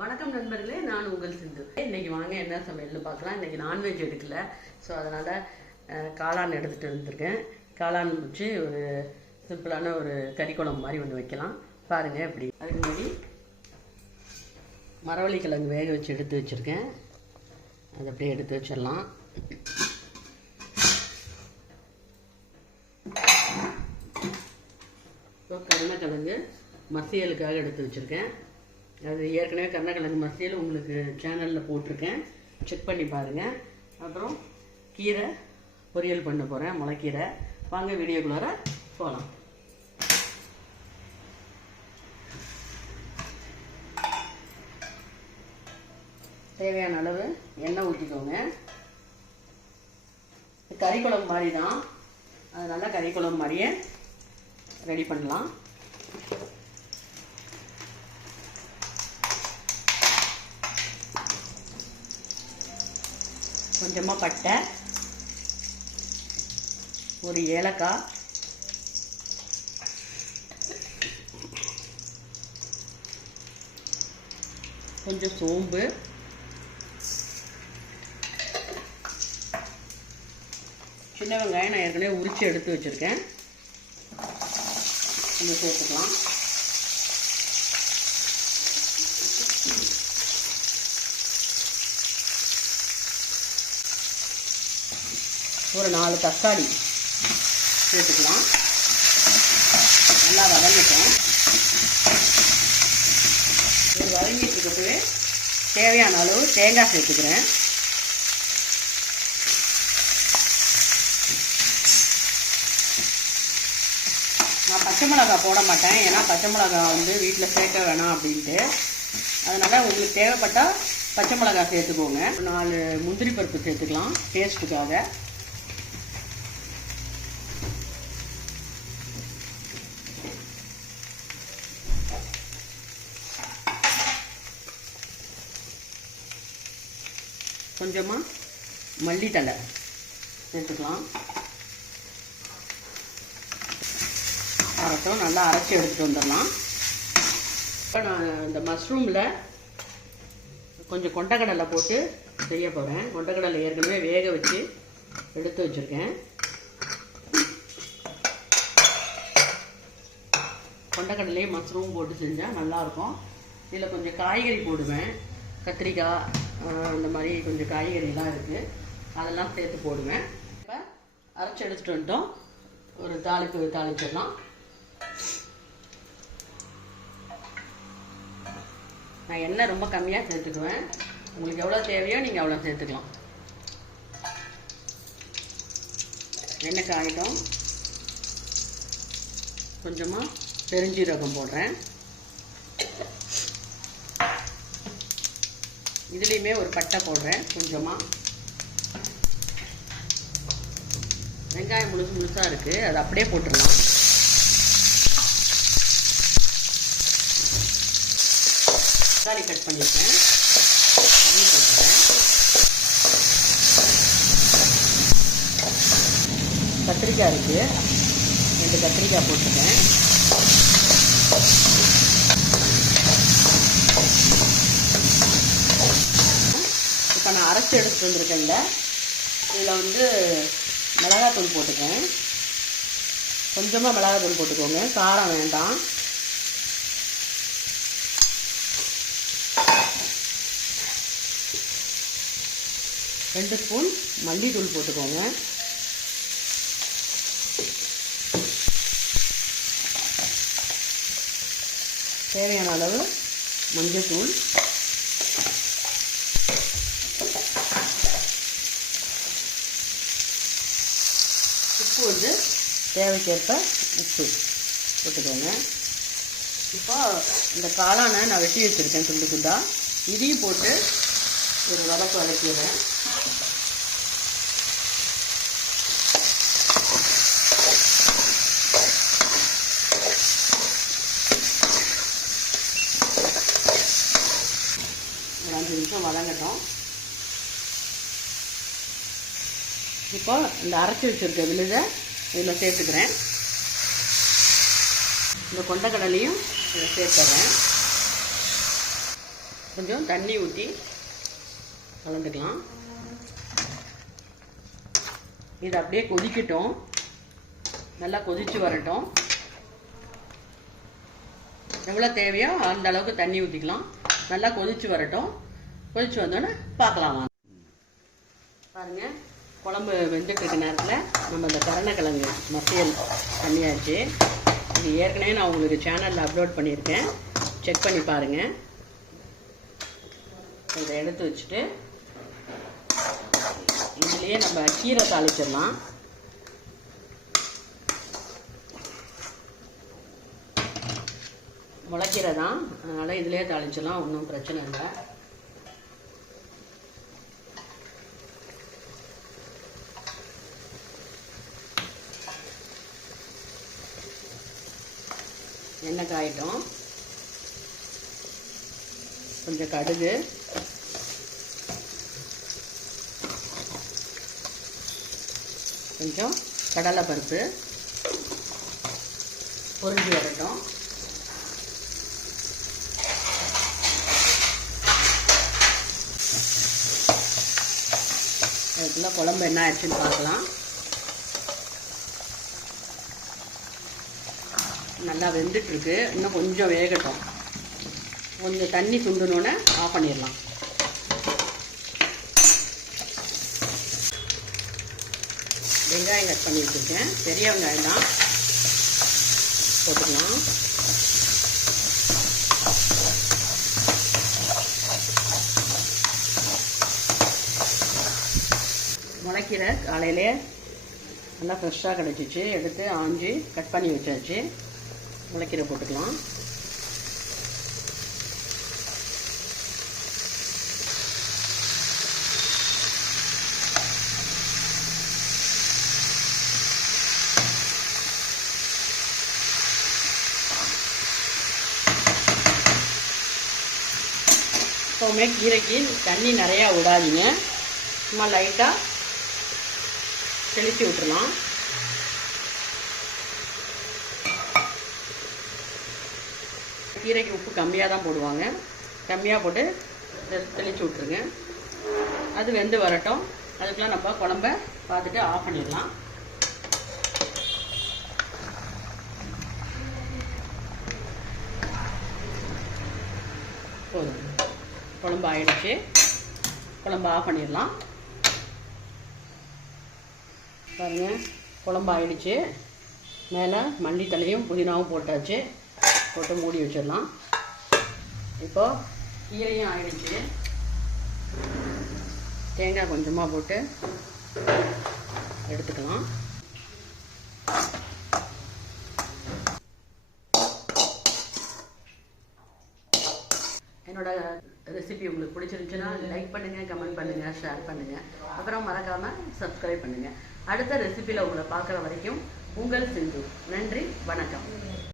வணக்கம் நண்பர்களே, நான் உங்கள் சிந்து. இன்னைக்கு வாங்க என்ன சமையல்னு பார்க்கலாம். இன்னைக்கு நான்வெஜ் எடுக்கல, ஸோ அதனால் காளான் எடுத்துகிட்டு வந்திருக்கேன். காளான் வச்சு ஒரு சிம்பிளான ஒரு கறி குழம்பு மாதிரி ஒன்று வைக்கலாம். பாருங்கள் எப்படி. அதுக்கு முன்னாடி மரவள்ளி கிழங்கு வேக வச்சு எடுத்து வச்சுருக்கேன். அதை அப்படியே எடுத்து வச்சிடலாம். ஸோ கருணக்கிழங்கு மசியலுக்காக எடுத்து வச்சுருக்கேன். அது ஏற்கனவே கருணக்கிழங்கு மசியல் உங்களுக்கு சேனலில் போட்டிருக்கேன், செக் பண்ணி பாருங்கள். அப்புறம் கீரை பொரியல் பண்ண போகிறேன், முளைக்கீரை. வாங்க வீடியோக்குள்ளார போகலாம். தேவையான அளவு எண்ணெய் ஊற்றிக்கோங்க. கறி குழம்பு மாதிரி தான், அதனால் கறி குழம்பு மாதிரியே ரெடி பண்ணலாம். கொஞ்சமாக பட்டை, ஒரு ஏலக்காய், கொஞ்சம் சோம்பு, சின்ன வெங்காயம் நான் ஏற்கனவே உரித்து எடுத்து வச்சுருக்கேன், கொஞ்சம் சேர்த்துக்கலாம். ஒரு 4 தக்காளி சேர்த்துக்கலாம். நல்லா வதங்கிட்டோம். இது வதங்கிட்டு இருக்கப்பவே தேவையான அளவு தேங்காய் சேர்த்துக்கிறேன். நான் பச்சை மிளகாய் போட மாட்டேன், ஏன்னா பச்சை மிளகாய் வந்து வீட்டில் சேர்க்க வேணாம் அப்படின்ட்டு. அதனால் உங்களுக்கு தேவைப்பட்டால் பச்சை மிளகாய் சேர்த்துக்கோங்க. 4 முந்திரி பருப்பு சேர்த்துக்கலாம் டேஸ்ட்டுக்காக. கொஞ்சமாக மல்லித்தழை சேர்த்துக்கலாம். அரைச்சோம், நல்லா அரைச்சி எடுத்துகிட்டு வந்துடலாம். இப்போ நான் இந்த மஷ்ரூமில் கொஞ்சம் கொண்டக்கடலை போட்டு செய்ய போகிறேன். கொண்டக்கடலை ஏற்கனவே வேக வச்சு எடுத்து வச்சுருக்கேன். கொண்டக்கடலையே மஷ்ரூம் போட்டு செஞ்சால் நல்லாயிருக்கும். இதில் கொஞ்சம் காய்கறி போடுவேன், கத்திரிக்காய், அந்த மாதிரி கொஞ்சம் காய்கறிலாம் இருக்குது, அதெல்லாம் சேர்த்து போடுவேன். இப்போ அரைச்சி எடுத்துகிட்டு வந்துட்டோம். ஒரு தாளிச்சிடலாம். நான் எண்ணெய் ரொம்ப கம்மியாக சேர்த்துக்குவேன். உங்களுக்கு எவ்வளோ தேவையோ நீங்கள் அவ்வளோ சேர்த்துக்கலாம். எண்ணெய் காயிட்டோம். கொஞ்சமாக பெருஞ்சீரகம் போடுறேன். இதுலேயுமே ஒரு பட்டை போடுறேன் கொஞ்சமாக. வெங்காயம் முழுசாக இருக்குது, அது அப்படியே போட்டுடலாம். தக்காளி கட் பண்ணியிருக்கேன், அதையும் போட்டுறேன். கத்திரிக்காய் இருக்குது, 2 கத்திரிக்காய் போட்டுருக்கேன். இப்போ நான் அரைச்சி எடுத்துகிட்டு வந்துருக்கேன்ல, இதில் வந்து மிளகாத்தூள் போட்டுக்கேன். கொஞ்சமாக மிளகாத்தூள் போட்டுக்கோங்க, காரம் வேண்டாம். ரெண்டு ஸ்பூன் மல்லித்தூள் போட்டுக்கோங்க. தேவையான அளவு மஞ்சள்தூள், உப்பு வந்து தேவைக்கேற்ப உப்பு போட்டுக்கோங்க. இப்போ இந்த காளானை நான் வெட்டி வச்சுருக்கேன் துண்டு துண்டாக, இதையும் போட்டு ஒரு வதக்கு வதக்கிடுறேன். ஒரு 5 நிமிஷம் வதங்கட்டும். இப்போ இந்த அரைச்சி வச்சுருக்க விழுதை இதில் சேர்த்துக்கிறேன். இந்த கொண்டக்கடலையும் இதை சேர்த்துறேன். கொஞ்சம் தண்ணி ஊற்றி கலந்துக்கலாம். இது அப்படியே கொதிக்கட்டும், நல்லா கொதித்து வரட்டும். எவ்வளோ தேவையோ அந்த அளவுக்கு தண்ணி ஊற்றிக்கலாம். நல்லா கொதித்து வரட்டும். கொதித்து வந்தோன்னே பார்க்கலாம் வாங்க. பாருங்கள், குழம்பு வெந்துட்டு இருக்க நேரத்தில் நம்ம இந்த கருணக்கிழங்கு மசியல் பண்ணியாச்சு. இது ஏற்கனவே நான் உங்களுக்கு சேனலில் அப்லோட் பண்ணியிருக்கேன், செக் பண்ணி பாருங்கள். இதை எடுத்து வச்சுட்டு இதுலேயே நம்ம கீரை தாளிச்சிடலாம். முளைக்கீரை தான், அதனால் இதுலேயே தாளிச்சிடலாம், ஒன்றும் பிரச்சனை இல்லை. எண்ணெய் காயட்டும். கொஞ்சம் கடுகு, கொஞ்சம் கடலைப்பருப்பு பொரிஞ்சு வரட்டும். அதுக்குள்ள குழம்பு என்ன ஆச்சுன்னு பார்க்கலாம். நல்லா வெந்துட்டுருக்கு, இன்னும் கொஞ்சம் வேகட்டும். கொஞ்சம் தண்ணி சுண்டணுன்னு ஆஃப் பண்ணிடலாம். வெங்காயம் கட் பண்ணி வச்சுருக்கேன், பெரிய வெங்காயம் தான், போட்டுக்கலாம். முளைக்கீரை காலையிலே நல்லா ஃப்ரெஷ்ஷாக கிடச்சிச்சு, எடுத்து ஆஞ்சி கட் பண்ணி வச்சாச்சு. முளைக்கீரை போட்டுக்கலாம். எப்போவுமே கீரைக்கு தண்ணி நிறையா விடாதீங்க, சும்மா லைட்டாக தெளித்து விட்டுறலாம். கீரைக்கு உப்பு கம்மியாக தான் போடுவாங்க, கம்மியாக போட்டு தெளித்து விட்ருங்க. அது வெந்து வரட்டும். அதுக்கெலாம் நம்ம குழம்ப பார்த்துட்டு ஆஃப் பண்ணிடலாம். போதும், குழம்பு ஆயிடுச்சு. குழம்பு ஆஃப் பண்ணிடலாம். பாருங்கள், குழம்பு ஆயிடுச்சு. மேலே மல்லித்தலையும் புதினாவும் போட்டாச்சு, போட்டு மூடி வச்சிடலாம். இப்போது கீரையும் ஆயிடுச்சு. தேங்காய் கொஞ்சமாக போட்டு எடுத்துக்கலாம். என்னோட ரெசிபி உங்களுக்கு பிடிச்சிருந்துச்சுன்னா லைக் பண்ணுங்கள், கமெண்ட் பண்ணுங்கள், ஷேர் பண்ணுங்கள். அப்புறம் மறக்காமல் சப்ஸ்கிரைப் பண்ணுங்கள். அடுத்த ரெசிபியில் உங்களை பார்க்குற வரைக்கும் உங்கள் சிந்து. நன்றி, வணக்கம்.